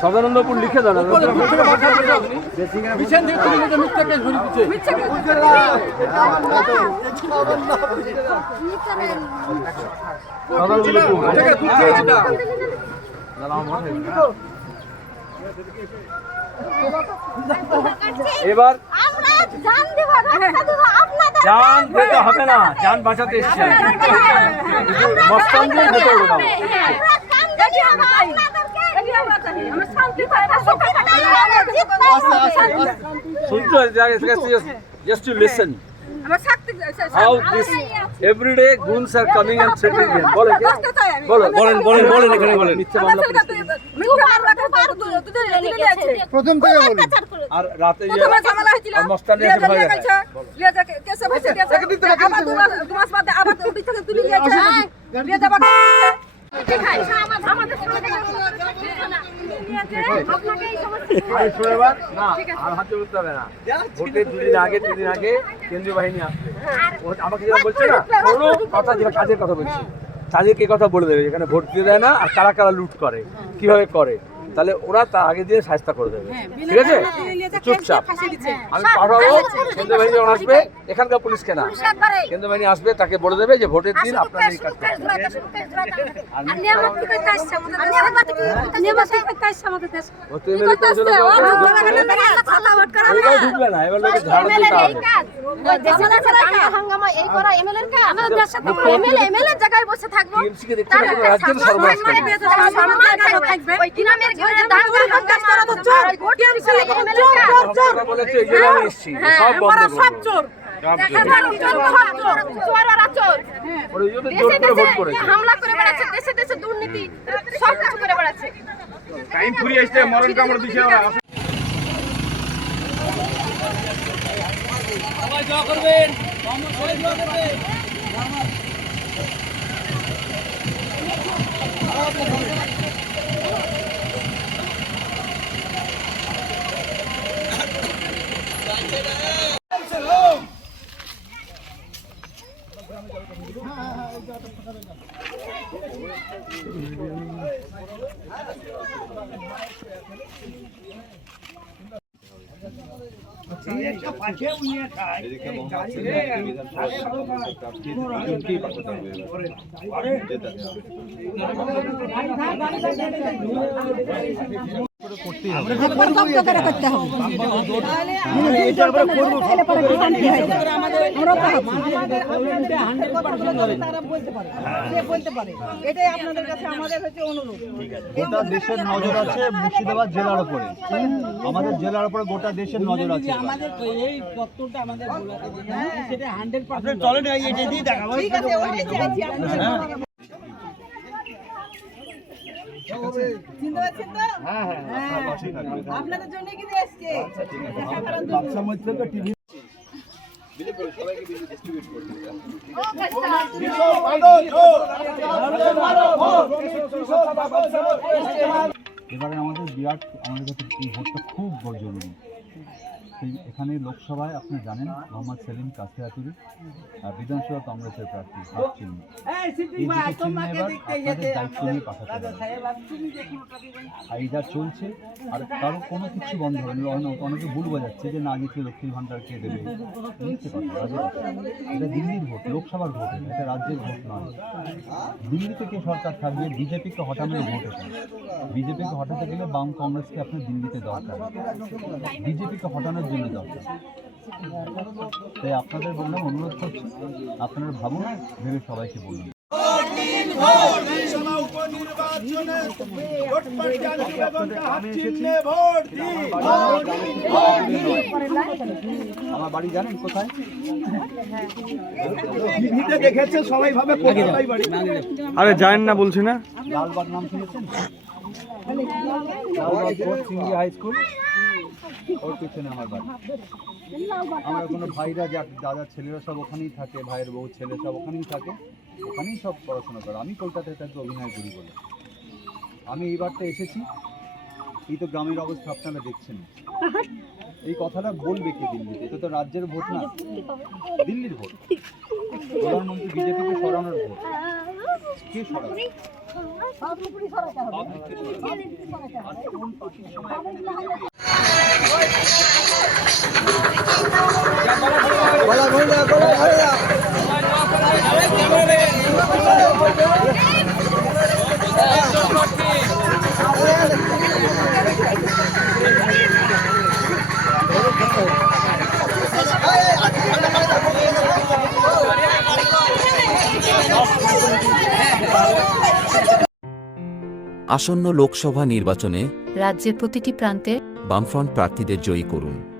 সদানন্দপুর লিখে দাও এবার জান দিতে হবে না, জান বাঁচাতে এসছে মস্তানদের ভেতরে শুনছো, just to listen how this everyday goons are coming and threatening them. বলেন এখানে বলেন মিথ্যা মামলা প্রথম থেকে বলুন। আর রাতে যে ঝামেলা হয়েছিল মস্তান এসে ভয় দেখাচ্ছে লিয়ে যা কেসে বসে দিয়েছে আবার দু মাস বাদে আবার ওই থেকে তুলে নিয়েছে লিয়ে যাবা দেখাই আমাদের সঙ্গে দুদিন আগে কেন্দ্রীয় বাহিনী আসবে, আমাকে যেটা বলছে না কোনো কথা, যেটা কাজের কথা বলছে, কাজের কে কথা বলে দেবে এখানে ভোট দিয়ে দেয় না আর কারা কারা লুট করে কিভাবে করে, তাহলে ওরা তার আগে দিয়ে সাহায্য করে দেবে। ঠিক আছে, চুপচাপ আমি পাঠাবো, কেন্দ্রীয় বাহিনী যখন আসবে, এখানকার পুলিশকে না, কেন্দ্রীয় বাহিনী আসবে, তাকে বলে দেবে যে ভোটের দিন আপনারা এই কাজ করবেন। ঢুকবে না, এবার লোকে ঝাড় দিতে হবে। রাজ্যের সর্বনাশ হামলা করে বেড়াচ্ছে, দেশে দেশে দুর্নীতি সব কিছু করে বেড়াচ্ছে। টাইম ফুরিয়ে আসছে, মরণ কামড় দিছে ওরা। সবাই দোয়া করবেন, সবাই দোয়া করবেন। এটাই আপনাদের কাছে আমাদের হচ্ছে অনুরোধ। গোটা দেশের নজর আছে মুর্শিদাবাদ জেলার উপরে, আমাদের জেলার উপরে গোটা দেশের নজর আছে। আমাদের এই তত্ত্বটা আমাদের বলাতে সেটা 100% চলেন এটা দিয়ে দেখাবো। ঠিক আছে, ওটাই চাইছি আপনাদের। আপনাদের জন্য কিন্তু এসছে এবারে আমাদের বিরাট, আমাদের কাছে এই ভোটটা খুব জরুরি। এখানে লোকসভায় আপনি জানেন মোহাম্মদ সেলিম কাসিয়াতুরি বিধানসভা কংগ্রেসের প্রার্থী, হাত চিহ্ন। এই দুটো চিহ্ন এবার আপনাদের দায়িত্ব নিয়ে পাঠাতে হবে। আর এই যা চলছে, আর কারো কোনো কিছু বন্ধ হয়নি। অনেকে ভুল বোঝাচ্ছে যে না গেছে লক্ষ্মীর ভাণ্ডার কে দেবে, মিথ্যে কথা, বাজে কথা। এটা দিল্লির ভোট, লোকসভার ভোট, এটা রাজ্যের ভোট নয়। দিল্লি থেকে সরকার থাকবে, বিজেপিকে হটানোর ভোট এটা। বিজেপিকে হটাতে গেলে বাম কংগ্রেসকে আপনার দিল্লিতে দরকার, বিজেপিকে হটানোর জন্য দরকার। তাই আপনাদের বললাম, অনুরোধ করছি আপনারা ভাবুন, ভেবে সবাইকে বলুন। আমার বাড়ি জানেন কোথায়? দেখেছে সবাই ভাবে আরে জানেন না বলছি না। লালবাগ নাম শুনেছেন? লালবাগ সিঙ্গি হাই স্কুল, ওর পিছনে আমার বাড়ি। আমরা কোনো ভাইরা, দাদার ছেলেরা সব ওখানেই থাকে, ভাইয়ের বউ ছেলে সব ওখানেই থাকে, ওখানেই সব পড়াশোনা করে। আমি কলকাতায় থাকি, অভিনয় করি বলে। আমি এইবারটা এসেছি, এই তো গ্রামের অবস্থা আপনারা দেখছেন। এই কথাটা বলবে কি দিল্লিতে? এটা তো রাজ্যের ভোট না, দিল্লির ভোট, প্রধানমন্ত্রী বিজেপিকে সরানোর ভোট। কে সরাবে? আসন্ন লোকসভা নির্বাচনে রাজ্যের প্রতিটি প্রান্তে বামফ্রন্ট প্রার্থীদের জয়ী করুন।